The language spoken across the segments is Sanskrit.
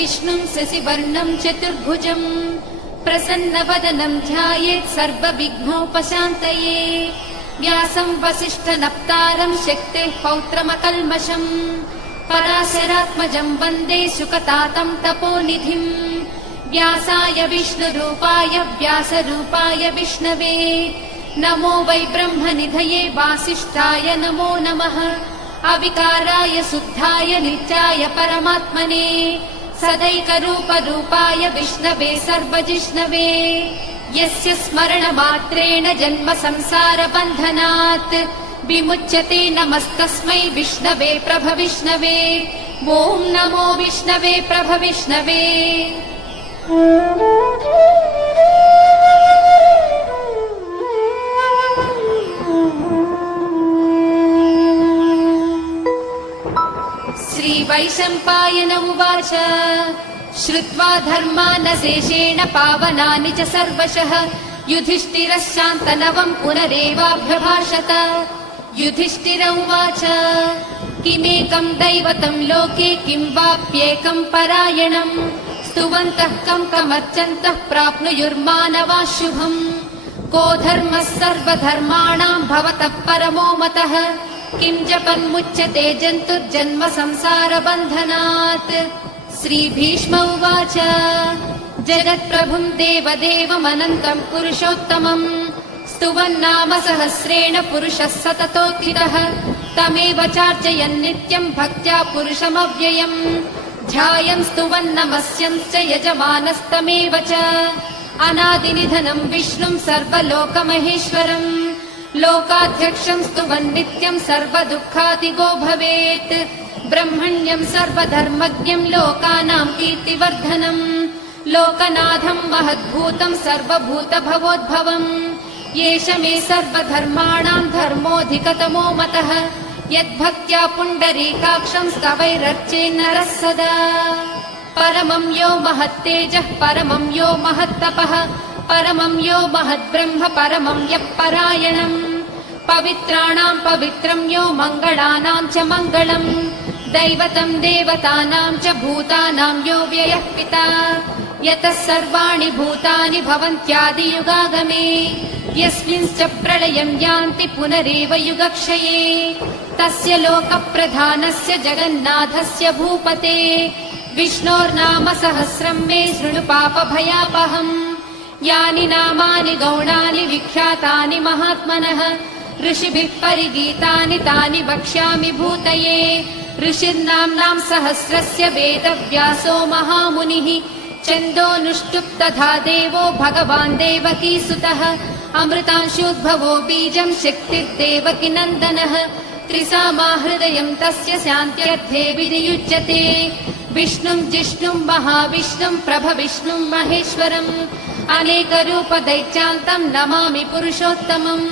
विष्णुं शशिवर्णं चतुर्भुजं प्रसन्नवदनं ध्यायेत् सर्वविघ्नोपशान्तये। व्यासं वसिष्ठनप्तारं शक्तेः पौत्रमकल्मषम् पराशरात्मजं वन्दे सुकतातं तपोनिधिम्। व्यासाय विष्णुरूपाय व्यासरूपाय विष्णवे नमो वै ब्रह्मनिधये वासिष्ठाय नमो नमः। अविकाराय शुद्धाय नित्याय परमात्मने सदैकरूपरूपाय विष्णवे सर्वजिष्णवे। यस्य स्मरणमात्रेण जन्म संसारबन्धनात् विमुच्यते नमस्तस्मै विष्णवे प्रभविष्णवे। ॐ नमो विष्णवे प्रभविष्णवे। श्रीवैशम्पायन उवाच श्रुत्वा धर्मानशेषेण पावनानि च सर्वशः युधिष्ठिरः शान्तनवम् पुनरेवाभ्यभाषत। युधिष्ठिर उवाच किमेकं दैवतं लोके किं वाप्येकं परायणम् स्तुवन्तः कं कमर्चन्तः प्राप्नुयुर्मानवाः शुभम्। को धर्मः सर्वधर्माणां भवतः परमो मतः किं जपन्मुच्यते जन्तुर्जन्म संसारबन्धनात्। श्रीभीष्म उवाच जगत्प्रभुं देवदेवमनन्तं पुरुषोत्तमम् स्तुवन्नाम सहस्रेण पुरुषः सततोत्थितः तमेव चार्चयन् नित्यं भक्त्या पुरुषमव्ययम् ध्यायन् स्तुवन् नमस्यंश्च यजमानस्तमेव च। अनादिनिधनं विष्णुं सर्वलोकमहेश्वरम् लोकाध्यक्षं स्तुवन् नित्यं सर्वदुःखातिगो भवेत्। ब्रह्मण्यं सर्वधर्मज्ञं लोकानां कीर्तिवर्धनम् लोकनाथं महद्भूतं सर्वभूतभवोद्भवम्। एष मे सर्वधर्माणां धर्मोऽधिकतमो मतः यद्भक्त्या पुण्डरीकाक्षं स्तवैरर्चेन्नरः सदा। परमं यो महत्तेजः परमं यो महत्तपः परमं यो महद्ब्रह्म परमं यः परायणम्। पवित्राणां पवित्रं यो मङ्गलानां च मङ्गलम् दैवतं देवतानां च भूतानां यो व्ययः पिता। यतः सर्वाणि भूतानि भवन्त्यादियुगागमे यस्मिंश्च प्रलयं यान्ति पुनरेव युगक्षये तस्य लोकप्रधानस्य जगन्नाथस्य भूपते विष्णोर्नाम सहस्रं मे शृणु पापभयापहम्। यानि नामानि गौणानि विख्यातानि महात्मनः ऋषिभिः परिगीतानि तानि वक्ष्यामि भूतये। ऋषिर्नाम्नां सहस्रस्य वेदव्यासो महामुनिः छन्दोऽनुष्टुप् तथा देवो भगवान् देवकीसुतः अमृतांशोद्भवो बीजं शक्तिर्देवकीनन्दनः त्रिसामा हृदयं तस्य शान्त्यर्थे विनियुज्यते। विष्णुं जिष्णुं महाविष्णुं प्रभविष्णुं महेश्वरम् अनेकरूपदैत्यान्तं नमामि पुरुषोत्तमम्।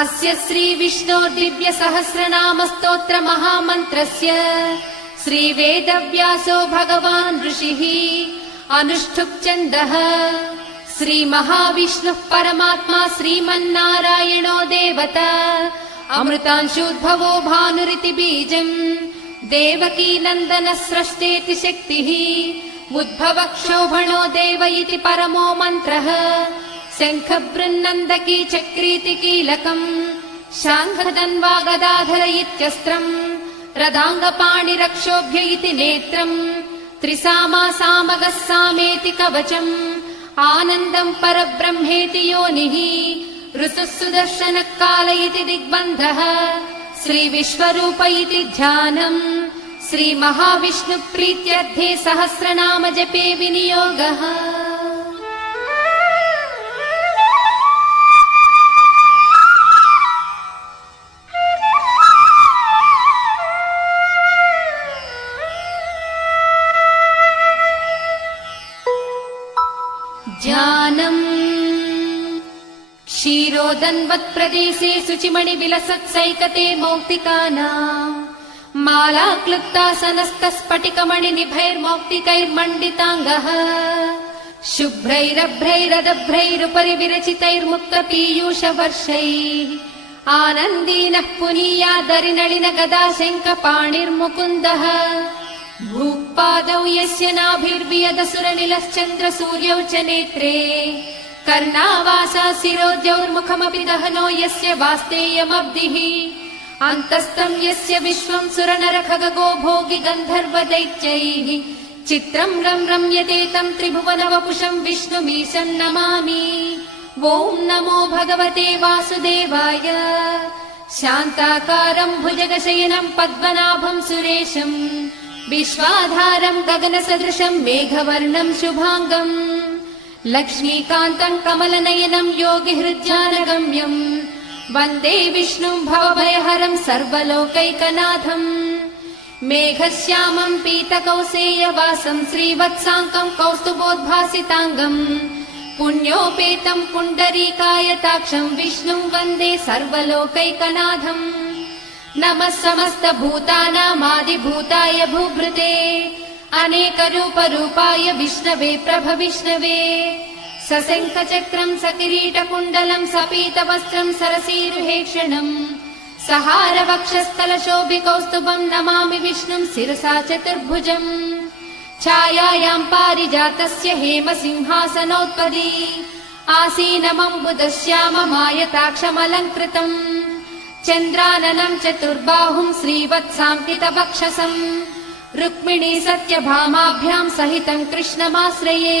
अस्य श्रीविष्णोर्दिव्यसहस्रनामस्तोत्र महामन्त्रस्य श्रीवेदव्यासो भगवान् ऋषिः अनुष्ठुप् छन्दः। श्रीमहाविष्णुः परमात्मा श्रीमन्नारायणो देवता अमृतांशोद्भवो भानुरिति बीजम् देवकीनन्दनः स्रष्टेति शक्तिः उद्भवक्षोभणो देव इति परमो मन्त्रः। शङ्खबृन्नन्दकी चक्रीति कीलकम् शाङ्खधन्वा गदाधर इत्यस्त्रम् रदाङ्गपाणिरक्षोभ्य इति नेत्रम् त्रिसामा सामगः सामेति कवचम् आनन्दम् परब्रह्मेति योनिः ऋतुः सुदर्शनः काल इति दिग्बन्धः श्रीविश्वरूप इति ध्यानम् श्रीमहाविष्णुप्रीत्यर्थे सहस्रनाम जपे विनियोगः। ध्यानम् क्षीरोदन्वत्प्रदेशे शुचिमणिविलसत्सैकते मौक्तिकानाम् मालाक्लुप्तासनस्तस्फटिकमणिनिभैर्मौक्तिकैर्मण्डिताङ्गः शुभ्रैरभ्रैरदभ्रैरुपरि विरचितैर्मुक्तपीयूषवर्षैः आनन्दीनः पुनीयादरिनलिन गदा शङ्खपाणिर्मुकुन्दः भूपादौ यस्य नाभिर्वियदसुरनिलश्चन्द्रसूर्यौ च नेत्रे कर्णावासा शिरोद्यौर्मुखमपि दहनो यस्य वास्तेयमब्धिः अन्तस्थं यस्य विश्वं सुरनरखगो भोगि गन्धर्वदैत्यैः चित्रं रम्यते तं त्रिभुवनवपुषं विष्णुमीशं नमामि। ॐ नमो भगवते वासुदेवाय। शान्ताकारं भुजगशयनं पद्मनाभं सुरेशं विश्वाधारं गगनसदृशं मेघवर्णं शुभाङ्गम् लक्ष्मीकान्तं कमलनयनं योगिहृद्यानगम्यं वन्दे विष्णुं भवभयहरं सर्वलोकैकनाथम्। मेघश्यामं पीतकौसेयवासं श्रीवत्साङ्कं कौस्तुभोद्भासिताङ्गम् पुण्योपेतं पुण्डरीकायताक्षं विष्णुं वन्दे सर्वलोकैकनाथम्। नमः समस्तभूतानामादिभूताय भूभृते अनेकरूपरूपाय विष्णवे प्रभविष्णवे सशङ्खचक्रं सकिरीटकुण्डलं सपीतवस्त्रं सरसीरुहेक्षणम् सहारवक्षस्थलशोभिकौस्तुभं नमामि विष्णुं शिरसा चतुर्भुजम्। छायायां पारिजातस्य हेमसिंहासनोत्पदी आसीनमम्बुदश्याममायताक्षमलङ्कृतम् चन्द्राननं चतुर्बाहुं श्रीवत्साङ्कितवक्षसं रुक्मिणी सत्यभामाभ्यां सहितं कृष्णमाश्रये।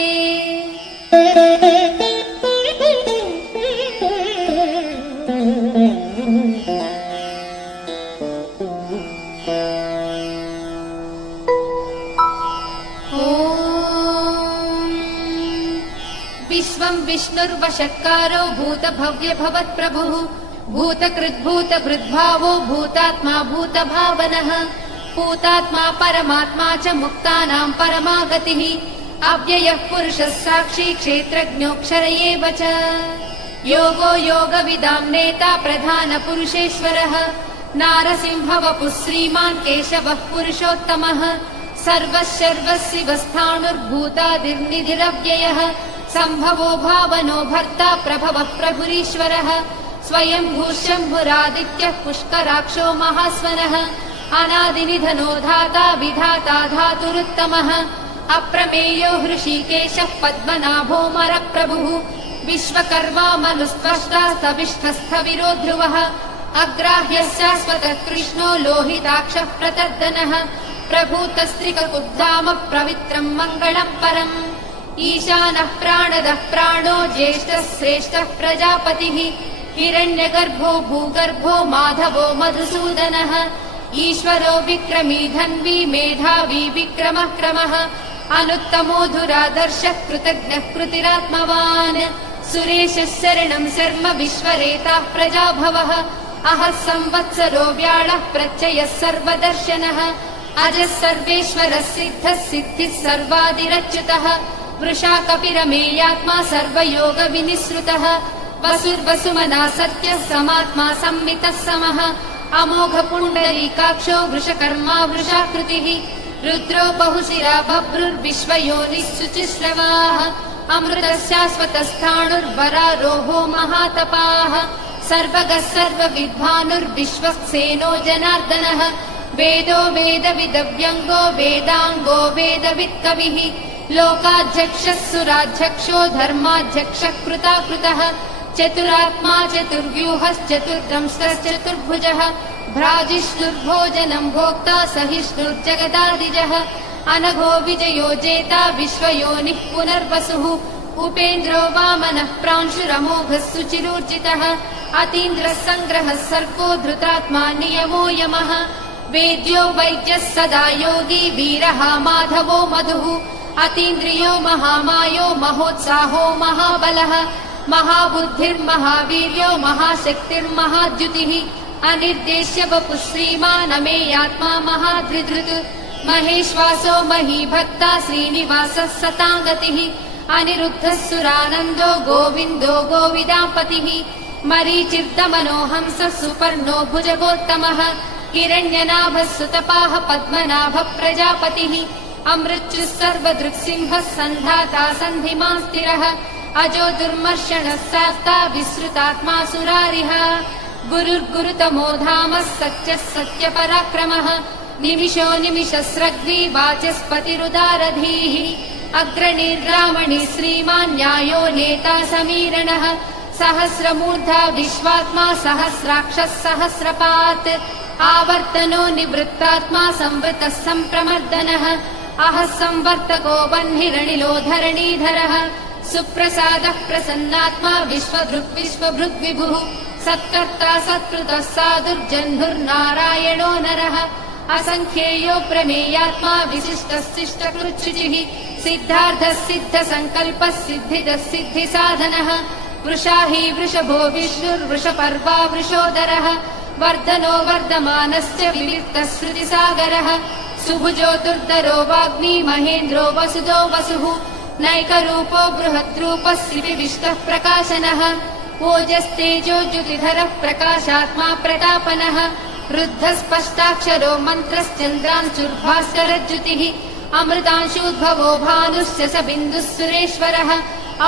विश्वं विष्णुर्वषट्कारो भूतभव्यभवत्प्रभुः भूतकृद्भूतभृद्भावो भूतात्मा भूतभावनः भूतात्मा परमात्मा च मुक्तानां परमागतिः अव्ययः पुरुषः साक्षी क्षेत्रज्ञोऽक्षर एव च योगो योगविदां नेता प्रधानपुरुषेश्वरः नारसिंहवपुः श्रीमान् केशवः पुरुषोत्तमः सर्वशर्वशिवस्थाणुर्भूतादिर्निधिरव्ययः सम्भवो भावनो भर्ता प्रभवः प्रभुरीश्वरः स्वयंभू शम्भुरादित्यः पुष्कराक्षो महास्वनः अनादिनिधनो धाता विधाता धातुरुत्तमः अप्रमेयो हृषीकेशः पद्मनाभो मरप्रभुः विश्वकर्मा मनुस्त्वष्टा सविष्ठस्थविरो ध्रुवः अग्राह्यः शाश्वतः कृष्णो लोहिताक्षः प्रतर्दनः प्रभूतस्त्रिककुद्धाम पवित्रम् मङ्गलम् परम् ईशानः प्राणदः प्राणो ज्येष्ठः श्रेष्ठः प्रजापतिः हिरण्यगर्भो भूगर्भो माधवो मधुसूदनः ईश्वरो विक्रमी धन्वी मेधावी विक्रमः क्रमः अनुत्तमो धुरादर्शः कृतज्ञः कृतिरात्मवान् सुरेशः शरणं शर्म विश्वरेताः प्रजाभवः अहः संवत्सरो व्याळः प्रत्ययः सर्वदर्शनः अजः सर्वेश्वरः सिद्धः सिद्धिः सर्वादिरच्युतः वृषा कपिरमेयात्मा सर्वयोगविनिसृतः वसुर्वसुमना सत्यः समात्मा संमितः समः अमोघ पुण्डरीकाक्षो वृषकर्मा वृषाकृतिः रुद्रो बहुशिरा बभ्रुर्विश्वयोनिः शुचिश्रवाः अमृतः शाश्वतस्थाणुर्वरारोहो महातपाः सर्वगः सर्वविद्वानुर्विश्वक्सेनो जनार्दनः वेदो वेदविदव्यङ्गो वेदाङ्गो वेदवित्कविः लोकाध्यक्षः सुराध्यक्षो धर्माध्यक्षः कृताकृतः चतुरात्मा चतुर्व्यूहश्चतुर्दंष्टश्चतुर्भुजः भ्राजिष्णुर्भोजनं भोक्ता सहिष्णुर्जगदादिजः अनघो विजयो जेता विश्वयोनिः पुनर्वसुः उपेन्द्रो वामनः प्रांशुरमोघः सुचिरूर्जितः अतीन्द्रः सङ्ग्रहः सर्गो धृतात्मा नियमो यमः वेद्यो वैद्यः सदा योगी वीरः माधवो मधुः अतीन्द्रियो महामायो महोत्साहो महाबलः महाबुद्धिर्महावीर्यो महाशक्तिर्महाद्युतिः अनिर्देश्य वपुः श्रीमानमेयात्मा महाधृधृत् महेश्वासो महीभक्ता श्रीनिवासः सताङ्गतिः अनिरुद्धः सुरानन्दो गोविन्दो गोविदापतिः मरीचिर्दमनोहंसः सुपर्णो भुजगोत्तमः हिरण्यनाभः सुतपाः पद्मनाभः प्रजापतिः अमृत्युः सर्वदृक्सिंहः सन्धाता सन्धिमान् स्थिरः अजो दुर्मर्षणः शास्ता विसृतात्मा सुरारिः गुरुर्गुरुतमो धामः सत्यः सत्यपराक्रमः निमिषो निमिषस्रग्वी वाचस्पतिरुदारधीः अग्रणीर्रामणि श्रीमान् न्यायो नेता समीरणः सहस्रमूर्धा विश्वात्मा सहस्राक्षः सहस्रपात् आवर्तनो निवृत्तात्मा संवृतः सम्प्रमर्दनः अहः संवर्तको वह्निरनिलो धरणीधरः सुप्रसादः प्रसन्नात्मा विश्वभृक् विश्वभृग्विभुः सत्कर्ता सत्कृतः साधुर्जह्नुर्नारायणो नरः असङ्ख्येयो प्रमेयात्मा विशिष्टः शिष्टकृच्छुचिः सिद्धार्थः सिद्धसङ्कल्पः सिद्धिदः सिद्धिसाधनः वृषाही वृषभो विष्णुर्वृषपर्वा वृषोदरः वर्धनो वर्धमानश्च विविक्तः श्रुतिसागरः सुभुजो दुर्धरो वाग्मी महेन्द्रो वसुदो वसुः नैकरूपो बृहद्रूपः श्रीविष्टः प्रकाशनः ओजस्तेजो ज्युतिधरः प्रकाशात्मा प्रतापनः रुद्धस्पष्टाक्षरो मन्त्रश्चन्द्रांशुर्भास्करज्युतिः अमृतांशूद्भवो भानुश्च स बिन्दुः सुरेश्वरः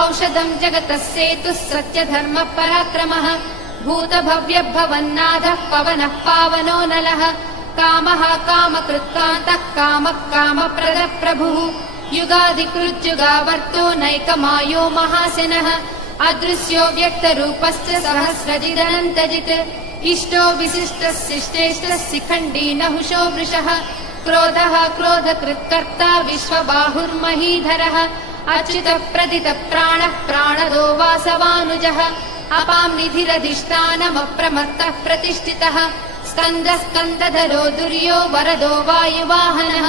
औषधम् जगतः सेतुः सत्यधर्मः पराक्रमः भूतभव्यभवन्नाथः पवनः पावनो नलः कामः कामकृत्कान्तः कामः कामप्रदः प्रभुः युगादिकृज्जुगावर्तो नैकमायो महाशनः अदृश्यो व्यक्तरूपश्च सहस्रजिदनन्तजित् इष्टो विशिष्टः शिष्टेष्टः शिखण्डी नहुषो वृषः क्रोधः क्रोधकृत्कर्ता विश्वबाहुर्महीधरः अच्युतः प्रदितः प्राणः प्राणदो वासवानुजः अपां निधिरधिष्ठानमप्रमत्तः प्रतिष्ठितः स्कन्दः स्कन्दधरो दुर्यो वरदो वायुवाहनः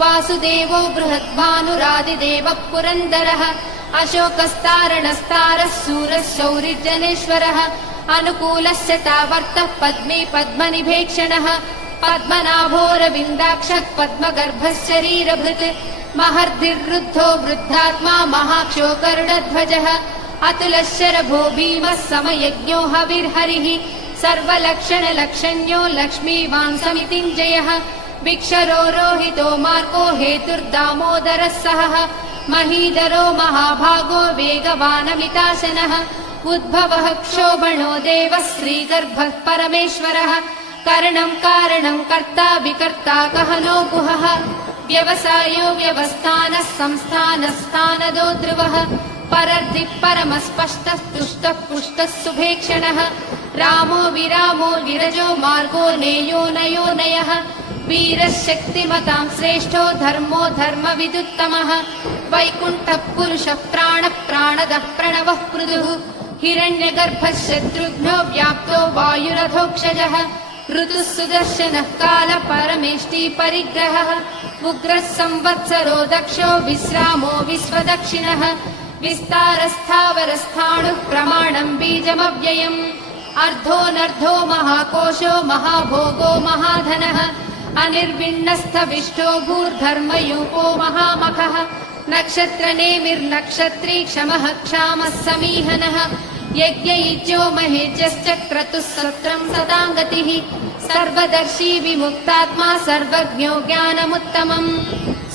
वासुदेवो बृहद्भानुरादिदेवः पुरन्दरः अशोकस्तारणस्तारः सूरः शौरिर्जनेश्वरः अनुकूलस्य तावर्तः पद्मे पद्मनिभेक्षणः पद्मनाभोरविन्दाक्षः पद्मगर्भः शरीरभृत् महर्धिर्वृद्धो वृद्धात्मा महाक्षो गरुडध्वजः अतुलः शरभो भीमः समयज्ञो हविर्हरिः सर्वलक्षणलक्षण्यो लक्ष्मीवान् समितिञ्जयः विक्षरो रोहितो मार्गो हेतुर्दामोदरः सहः महीधरो महाभागो वेगवानमिताशनः उद्भवः क्षोभणो देवः श्रीगर्भः परमेश्वरः करणम् कारणम् कर्ता विकर्ता गहनो गुहः व्यवसायो व्यवस्थानः संस्थानस्थानदो ध्रुवः परर्धिः परमस्पष्टः तुष्टः पुष्टः सुभेक्षणः रामो विरामो विरजो मार्गो नेयो नयो नयः वीरः शक्तिमताम् श्रेष्ठो धर्मो धर्मविदुत्तमः वैकुण्ठः पुरुषः प्राणः प्राणदः प्रणवः पृथुः हिरण्यगर्भः शत्रुघ्नो व्याप्तो वायुरथोक्षजः ऋतुः सुदर्शनः कालः परमेष्टि परिग्रहः उग्रः संवत्सरो दक्षो विश्रामो विश्वदक्षिणः विस्तारस्थावरस्थाणुः प्रमाणम् बीजमव्ययम् अर्धोऽनर्धो महाकोशो महाभोगो महाधनः अनिर्विण्णस्थविष्टो भूर्धर्मयूपो महामखः नक्षत्रनेमिर्नक्षत्री क्षमः क्षामः समीहनः यज्ञयुज्यो महेज्यश्च क्रतुः सत्रम् सदाङ्गतिः सर्वदर्शी विमुक्तात्मा सर्वज्ञो ज्ञानमुत्तमम्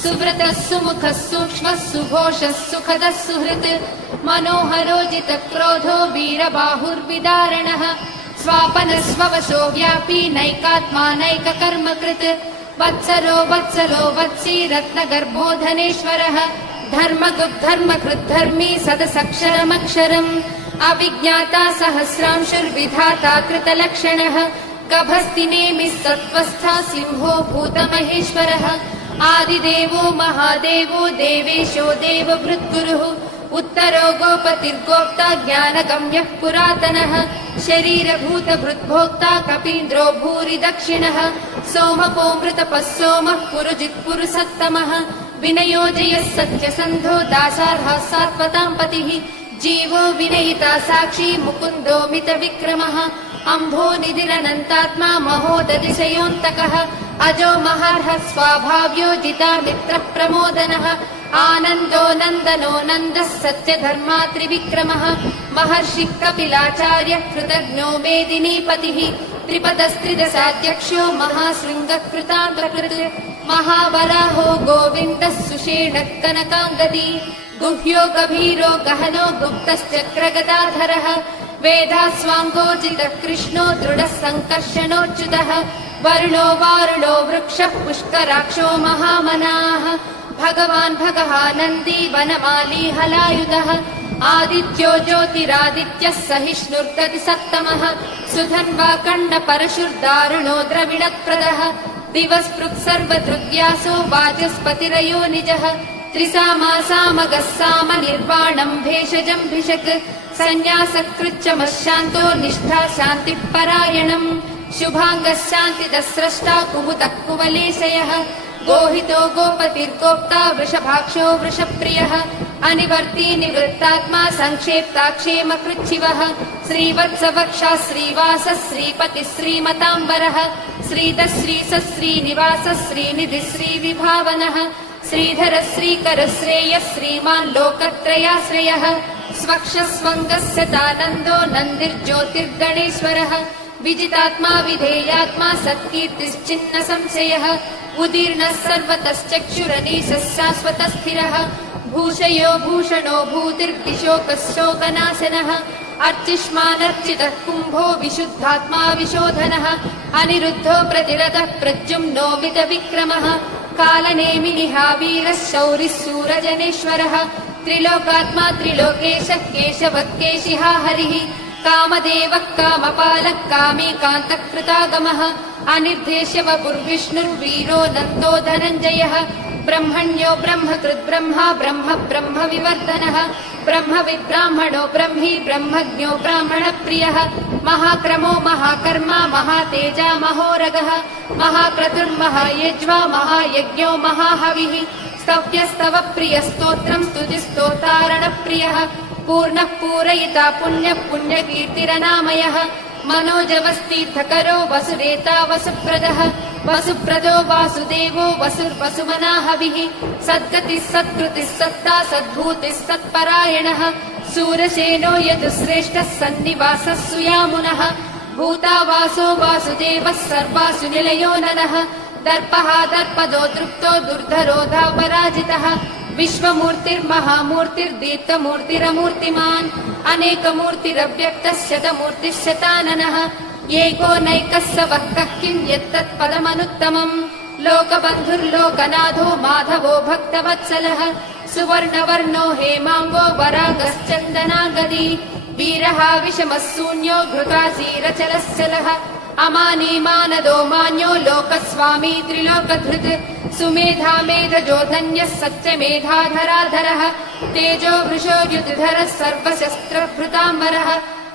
सुव्रतः सुमुखः सूक्ष्मः सुघोषः सुखदः सुहृत् मनोहरोजितक्रोधो वीरबाहुर्विदारणः स्वापनः स्ववशो व्यापी नैकात्मा नैककर्मकृत् वत्सरो वत्सलो वत्सी रत्नगर्भो धनेश्वरः धर्मकृद्धर्मी सदसक्षरमक्षरम् अविज्ञाता सहस्रांशुर्विधाता कृतलक्षणः गभस्तिनेमिः सत्त्वस्था सिंहो भूतमहेश्वरः आदिदेवो महादेवो देवेशो देवभृद्गुरुः उत्तरो गोपतिर्गोप्ता ज्ञानगम्यः पुरातनः शरीरभूतभृद्भोक्ता कपीन्द्रो भूरि दक्षिणः सोमको मृतपः सोमः पुरुजित्पुरुषत्तमः विनयोजयः सत्यसन्धो दासार्हः सात्वताम् पतिः जीवो विनयिता साक्षी मुकुन्दो मितविक्रमः अम्भो निधिरनन्तात्मा महोदतिशयोऽन्तकः अजो महार्हः स्वाभाव्यो जिता मित्रः प्रमोदनः आनन्दो नन्दनो नन्दः सत्यधर्मा त्रिविक्रमः महर्षिः कपिलाचार्यः कृतज्ञो मेदिनीपतिः त्रिपदस्त्रिदशाध्यक्षो महाशृङ्गः कृतान्तकृत् महावराहो गोविन्दः सुषेणः कनकाङ्गदी गुह्यो गभीरो गहनो गुप्तश्चक्रगदाधरः वेदास्वाङ्गोजितः कृष्णो दृढः सङ्कर्षणोच्युतः वरुणो वारुणो वृक्षः पुष्कराक्षो महामनाः भगवान् भगः नन्दी वनमाली हलायुधः आदित्यो ज्योतिरादित्यः सहिष्णुर्गति सप्तमः सुधन्वा कण्डपरशुर्दारुणो द्रविणप्रदः दिवस्पृक् सर्वदृग्व्यासो वाचस्पतिरयो निजः त्रिसामा सामगः साम निर्वाणम् भेषजम् भिषक् सन्न्यासकृच्चमः शान्तो निष्ठा शान्तिः परायणम् शुभाङ्गः शान्तिदः स्रष्टा कुमुदः कुवलेशयः गोहितो गोपतिर्गोप्ता वृषभाक्षो वृषप्रियः अनिवर्ती निवृत्तात्मा संक्षेप्ता क्षेमकृच्छिवः श्रीवत्सवक्षा श्रीवासः श्रीपतिः श्रीमताम्बरः श्रीधः श्रीसः श्रीनिवासः श्रीनिधिः श्रीविभावनः श्रीधर श्रीकर श्रेयः श्रीमान् लोकत्रयाश्रयः स्वक्षस्वङ्गस्य तानन्दो नन्दिर्ज्योतिर्गणेश्वरः विजितात्मा विधेयात्मा सत्कीर्तिश्चिन्न संशयः उदीर्णः सर्वतश्चक्षुरनीशः शाश्वतस्थिरः भूषयो भूषणो भूतिर्दिशोकः शोकनाशनः अर्चिष्मानर्चितः कुम्भो विशुद्धात्मा विशोधनः अनिरुद्धो प्रतिरतः प्रद्युम्नो मितविक्रमः कालनेमिनिहा वीरः शौरिः सूरजनेश्वरः त्रिलोकात्मा त्रिलोकेशः केशवः केशिहा हरिः कामदेवः कामपालः कामीकान्तः कृतागमः अनिर्देश्य वपुर्विष्णुर्वीरो नन्दो धनञ्जयः ब्रह्मण्यो ब्रह्मकृत् ब्रह्मा ब्रह्म ब्रह्म विवर्धनः ब्रह्मविद्ब्राह्मणो ब्रह्मी ब्रह्मज्ञो ब्राह्मणप्रियः महाक्रमो महाकर्मा महातेजा महोरगः महाक्रतुर्महायज्वा महायज्ञो महाहविः स्तव्यस्तव प्रियस्तोत्रम् स्तुतिस्तोतारणप्रियः पूर्णः पूरयिता पुण्यः पुण्यकीर्तिरनामयः मनोजवस्तीर्थकरो वसुरेता वसुप्रदः वसुप्रदो वासुदेवो वसुर्वसुमनाहविः सद्गतिः सत्कृतिः सत्ता सद्भूतिः सत्परायणः सूरसेनो यदुश्रेष्ठः सन्निवासः सुयामुनः भूता वासो वासुदेवः सर्वासु निलयो ननः दर्पः दर्पदो दृप्तो दुर्धरो धापराजितः विश्वमूर्तिर्महामूर्तिर्दीप्तमूर्तिरमूर्तिमान् अनेकमूर्तिरव्यक्तः शतमूर्तिः शताननः एको नैकः स वः कः किम् यत्तत्पदमनुत्तमम् लोकबन्धुर्लोकनाथो माधवो भक्तवत्सलः सुवर्णवर्णो हेमाङ्गो वरागश्चन्दनागदी वीरः विषमः शून्यो घृतासीरचलश्चलः अमानी मानदो मान्यो लोकस्वामी त्रिलोकधृत् सुमेधा मेधजो धन्यः सत्यमेधाधराधरः तेजो वृषो युतिधरः सर्वशस्त्रभृताम्बरः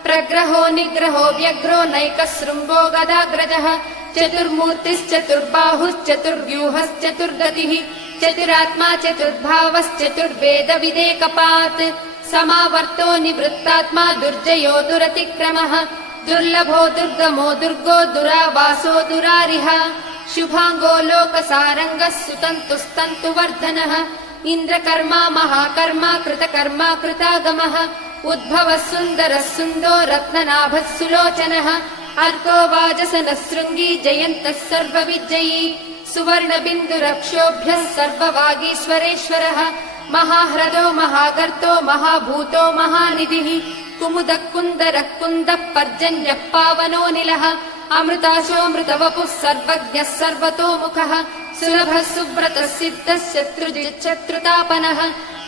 प्रग्रहो निग्रहो व्यग्रो नैकशृङ्गो गदाग्रजः चतुर्मूर्तिश्चतुर्बाहुश्चतुर्व्यूहश्चतुर्गतिः चतुरात्मा चतुर्भावश्चतुर्वेदविदेकपात् समावर्तो निवृत्तात्मा दुर्जयो दुरतिक्रमः दुर्लभो दुर्गमो दुर्गो दुरावासो दुरारिः शुभाङ्गो लोकसारङ्गः सुतन्तुस्तन्तुवर्धनः इन्द्रकर्मा महाकर्मा कृतकर्मा कृतागमः उद्भवः सुन्दरः सुन्दो रत्ननाभः सुलोचनः अर्को वाजसनः शृङ्गी जयन्तः सर्वविजयी सुवर्णबिन्दुरक्षोभ्यः सर्ववागीश्वरेश्वरः महाह्रदो महागर्तो महाभूतो महानिधिः कुमुदः कुन्दरः कुन्दः पर्जन्यः पावनोऽनिलः अमृताशोऽमृतवपुः सर्वज्ञः सर्वतोमुखः सुलभः सुव्रतः सिद्धः शत्रुजिच्छत्रुतापनः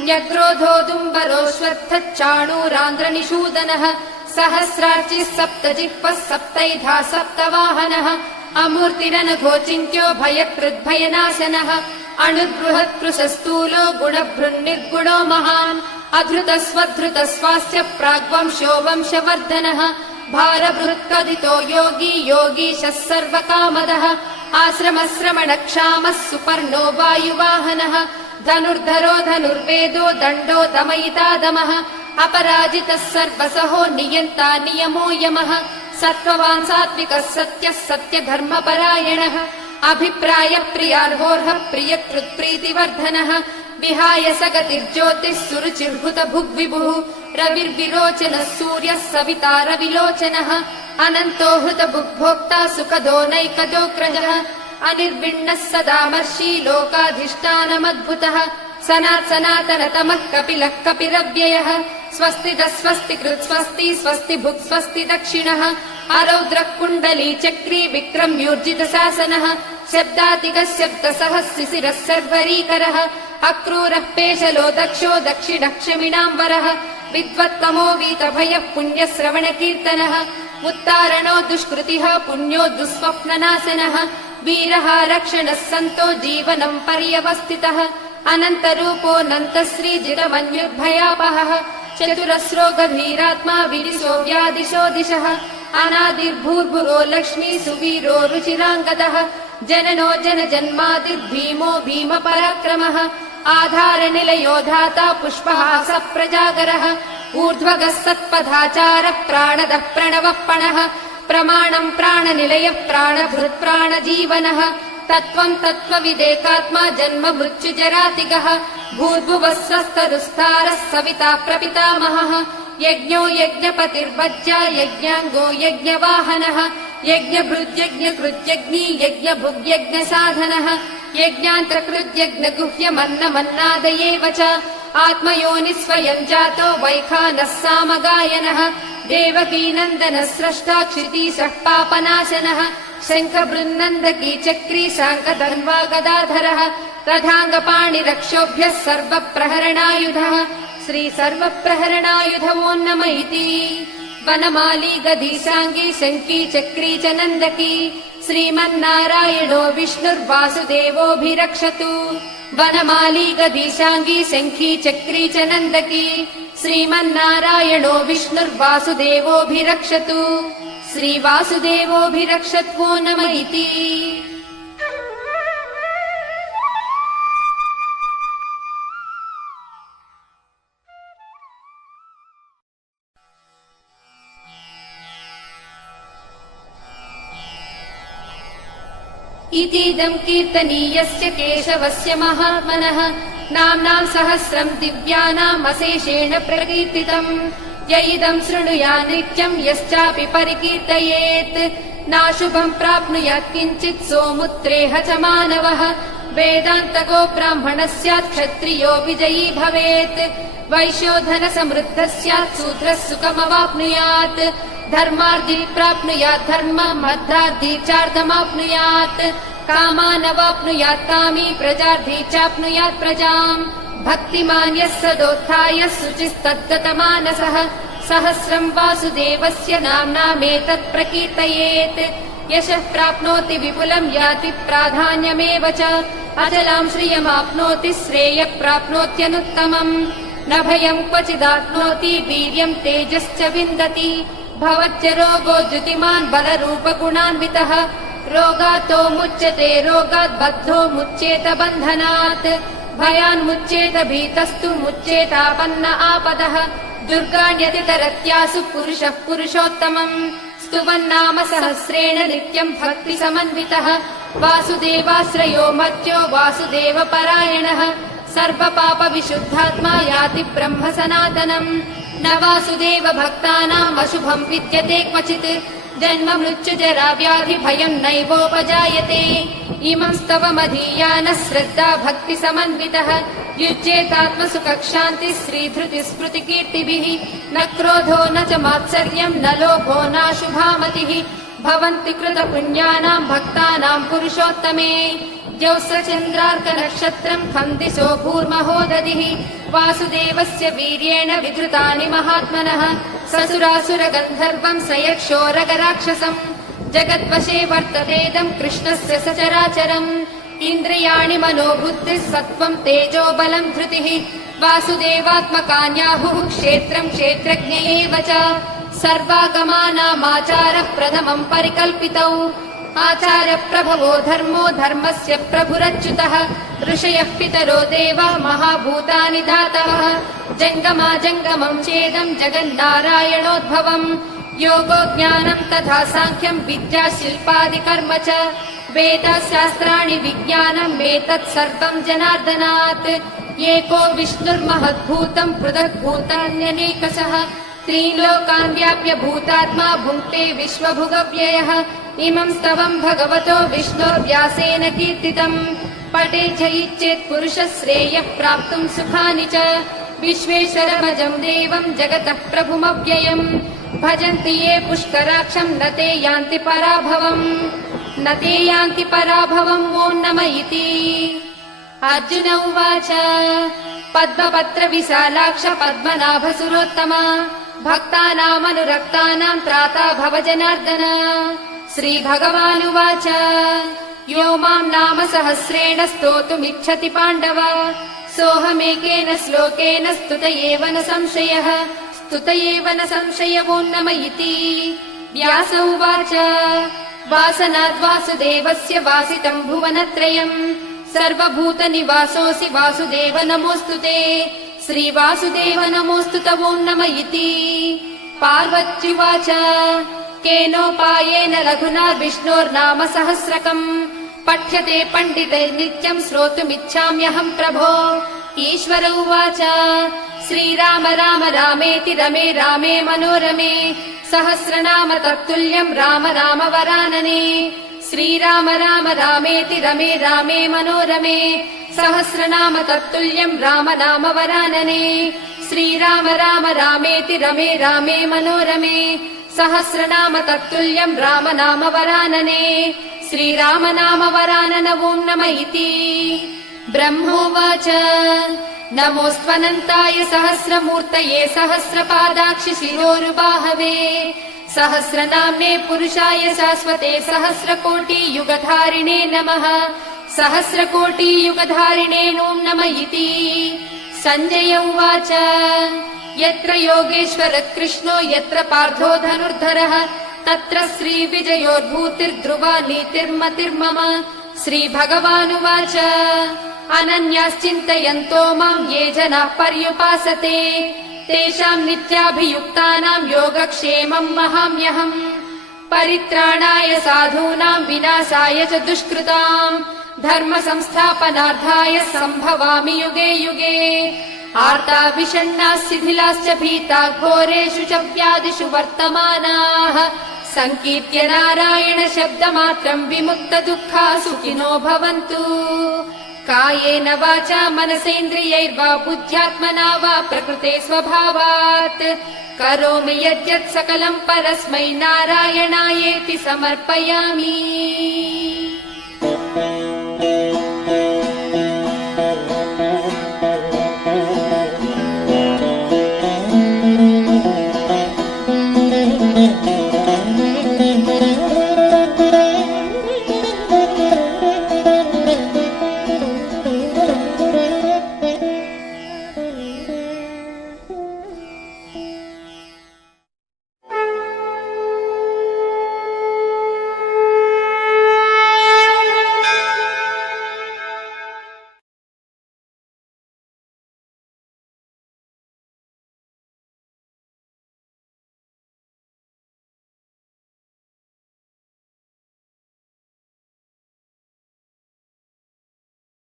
न्यग्रोधोदुम्बरोऽश्वत्थः चाणूरान्ध्रनिषूदनः सहस्रार्चिः सप्तजिह्वः सप्तैधा सप्तवाहनः अमूर्तिरनघोचिन्त्यो भयकृद्भयनाशनः अणुर्बृहत्कृशस्थूलो गुणभृन्निर्गुणो महान् अधृतस्वधृतस्वास्य प्राग्वंशो वंशवर्धनः भारभृत्कदितो योगी योगीशः सर्वकामदः आश्रमश्रमणक्षामः सुपर्णो वायुवाहनः धनुर्धरो धनुर्वेदो दण्डो दमयिता दमः अपराजितः सर्वसहो नियन्ता नियमो यमः सत्त्ववान् सात्विकः सत्यः सत्यधर्मपरायणः अभिप्रायप्रियार्होर्हः प्रियकृत्प्रीतिवर्धनः विहाय सगतिर्ज्योतिः सुरुचिर्भुतभुग्विभुः रविर्विलोचनः सूर्यः सविता रविलोचनः अनन्तो हृतभुग्भोक्ता सुखदो नैकदोऽग्रजः अनिर्विण्णः सदामर्षि लोकाधिष्ठानमद्भुतः सनातनतमः कपिलः कपिरव्ययः स्वस्तिदः स्वस्तिकृत् स्वस्ति स्वस्ति भुक् स्वस्ति दक्षिणः आरौद्रः कुण्डली चक्री विक्रम्यूर्जितशासनः शब्दातिकः शब्दसः शिशिरः सर्वरीकरः अक्रूरः पेशलो दक्षो दक्षिणः क्षमिणाम्बरः विद्वत्तमो वीतभयः पुण्यश्रवणकीर्तनः उत्तारणो दुष्कृतिः पुण्यो दुःस्वप्ननाशनः वीरः रक्षणः सन्तो जीवनम् पर्यवस्थितः अनन्तरूपोऽनन्तश्रीजितमन्युर्भयापहः चतुरस्रो गभीरात्मा विदिशो व्यादिशो दिशः अनादिर्भूर्भुवो लक्ष्मी सुवीरो रुचिराङ्गदः जननो जनजन्मादिर्भीमो भीमपराक्रमः आधारनिलयो धाता पुष्पहासः प्रजागरः ऊर्ध्वगः सत्पथाचारः प्राणदः प्रणवः पणः प्रमाणम् प्राणनिलयः प्राणभृत् प्राणजीवनः तत्त्वम् तत्त्वविदेकात्मा जन्म मृत्युजरातिगः भूर्भुवः सस्तरुस्तारः सविता प्रपितामहः यज्ञो यज्ञपतिर्वज्या यज्ञाङ्गो यज्ञवाहनः यज्ञभृद्यज्ञकृत्यग्नी यज्ञभुग्यज्ञसाधनः यज्ञान्तकृद्यज्ञगुह्यमन्नमन्नादयेव च आत्मयोनिः स्वयम् जातो वैखानः सामगायनः देवकीनन्दनः स्रष्टा क्षितीशः पापनाशनः शङ्खबृन्नन्दकी चक्री शाङ्कधन्वा गदाधरः रथाङ्गपाणिरक्षोभ्यः सर्वप्रहरणायुधः श्रीसर्वप्रहरणायुधवो नम इति वनमाली गदीशाङ्गी शङ्की चक्री च नन्दकी श्रीमन्नारायणो विष्णुर्वासुदेवोऽभिरक्षतु वनमाली गदीशाङ्गी शङ्खी चक्री च नन्दकी श्रीमन्नारायणो विष्णुर्वासुदेवोऽभिरक्षतु श्रीवासुदेवोऽभिरक्षत्वो नम इति इतीदम् कीर्तनीयस्य केशवस्य महात्मनः नाम्नाम् सहस्रम् दिव्यानाम् अशेषेण प्रकीर्तितम् य इदम् शृणुया नित्यम् यश्चापि परिकीर्तयेत् नाशुभम् प्राप्नुयात् किञ्चित् सोमुत्रेह च मानवः वेदान्तको ब्राह्मणः स्यात् क्षत्रियो विजयी भवेत् वैश्यो धनसमृद्धः स्यात् शूद्रः सुखमवाप्नुयात् धर्मार्थी प्राप्नुयात् धर्मम् अर्थार्थी चार्धमाप्नुयात् कामानवाप्नुयात् कामी प्रजार्थी चाप्नुयात् प्रजाम् भक्तिमान् यः सदोत्थाय शुचिस्तद्गतमानसः सहस्रम् वासुदेवस्य नाम्नामेतत् प्रकीर्तयेत् यशः प्राप्नोति विपुलम् याति प्राधान्यमेव च अचलाम् श्रियमाप्नोति श्रेयः प्राप्नोत्यनुत्तमम् न भयम् क्वचिदाप्नोति वीर्यम् तेजश्च विन्दति भवच्च रोगो द्युतिमान् बलरूपगुणान्वितः रोगातो मुच्यते रोगात् बद्धो मुच्येत बन्धनात् भयान्मुच्येत भीतस्तु मुच्येतापन्न आपदः दुर्गाण्यतितरत्यासु पुरुषः पुरुषोत्तमम् स्तुवन्नाम सहस्रेण नित्यम् भक्तिसमन्वितः वासुदेवाश्रयो मर्त्यो वासुदेवपरायणः सर्वपापविशुद्धात्मा याति ब्रह्म सनातनम् न वासुदेव भक्तानाम् अशुभम् विद्यते क्वचित् जन्म मृत्युजरा व्याधि भयम् नैवोपजायते इमम् स्तवमधीयानः श्रद्धा भक्तिसमन्वितः युज्येतात्मसुखशान्तिः श्रीधृतिस्मृतिकीर्तिभिः न क्रोधो न च मात्सर्यम् न लोभो नाशुभामतिः भवन्ति कृतपुण्यानाम् भक्तानाम् पुरुषोत्तमे द्यौस्रचन्द्रार्कनक्षत्रम् खम् दिशो भूर्महोदधिः वासुदेवस्य वीर्येण विधृतानि महात्मनः ससुरासुरगन्धर्वम् स यक्षोरगराक्षसम् जगद्वशे वर्ततेदम् कृष्णस्य सचराचरम् इन्द्रियाणि मनोबुद्धिः सत्त्वम् तेजो बलम् धृतिः वासुदेवात्मकान्याहुः क्षेत्रम् क्षेत्रज्ञ एव च सर्वागमानामाचारः प्रथमम् परिकल्पितौ आचार्यप्रभवो धर्मो धर्मस्य प्रभुरच्युतः ऋषयः पितरो देवः महाभूतानि धातवः जङ्गमाजङ्गमम् चेदम् जगन्नारायणोद्भवम् योगो ज्ञानम् तथा साङ्ख्यम् विद्या शिल्पादिकर्म च वेदशास्त्राणि विज्ञानम् एतत् सर्वम् जनार्दनात् एको विष्णुर्महद्भूतम् पृथग्भूतान्यनेकशः त्रीन् लोकान् व्याप्य भूतात्मा भुङ्क्ते विश्वभुगव्ययः इमं स्तवं भगवतो विष्णोर्व्यासेन कीर्तितम् पठे च इच्छेत् पुरुषः श्रेयः प्राप्तुं सुखानि च विश्वेश्वरमजं देवं जगतः प्रभुमव्ययम् भजन्ति ये पुष्कराक्षं न ते यान्ति पराभवम् न ते यान्ति पराभवम् ॐ नमः इति। अर्जुन उवाच पद्मपत्र विशालाक्ष पद्मनाभसुरोत्तम भक्तानामनुरक्तानां त्राता भव जनार्दन। श्रीभगवानुवाच यो मां नाम सहस्रेण स्तोतुमिच्छति पाण्डव सोऽहमेकेन श्लोकेन स्तुत एव न संशयः स्तुत एव न संशय ॐ नमः इति। व्यास उवाच वासनाद् वासुदेवस्य वासितं भुवनत्रयम् सर्वभूतनिवासोऽसि वासुदेव नमोऽस्तु ते श्रीवासुदेव नमोऽस्तु ते ॐ नमः इति। पार्वत्युवाच केनोपायेन रघुना विष्णोर्नाम सहस्रकम् पठ्यते पण्डितैर्नित्यम् श्रोतुमिच्छाम्यहम् प्रभो। ईश्वर उवाच श्रीराम राम रामेति रमे रामे मनोरमे सहस्रनाम तत्तुल्यम् राम राम वरानने। श्रीराम राम रामेति रमे रामे मनोरमे सहस्रनाम तत्तुल्यम् राम नाम वरानने। श्रीराम राम रामेति रमे रामे मनोरमे सहस्रनाम तत्तुल्यम् राम नाम वरानने। श्रीराम नाम वरानन ॐ नमः इति। ब्रह्मोवाच नमोऽस्त्वनन्ताय सहस्रमूर्तये सहस्रपादाक्षि शिरोरुबाहवे सहस्रनाम्ने पुरुषाय शाश्वते सहस्रकोटियुगधारिणे नमः सहस्रकोटियुगधारिणे ॐ नमः इति। सञ्जय उवाच यत्र योगेश्वर कृष्णो यत्र पार्थो धनुर्धरः तत्र श्रीविजयोर्भूतिर्ध्रुवा नीतिर्मतिर्मम। श्रीभगवानुवाच अनन्याश्चिन्तयन्तो मां ये जनाः पर्युपासते तेषाम् नित्याभियुक्तानां योगक्षेमम् वहाम्यहम्। परित्राणाय साधूनां विनाशाय च दुष्कृताम् धर्म संस्थापनार्थाय सम्भवामि युगे युगे। आर्ता विषण्णाः शिथिलाश्च भीता घोरेषु च व्याधिषु वर्तमानाः सङ्कीर्त्य नारायण शब्दमात्रम् विमुक्त दुःखा सुखिनो भवन्तु। कायेन वाचा मनसेन्द्रियैर्वा बुद्ध्यात्मना वा प्रकृते स्वभावात् करोमि यद्यत् सकलम् परस्मै नारायणायेति समर्पयामि।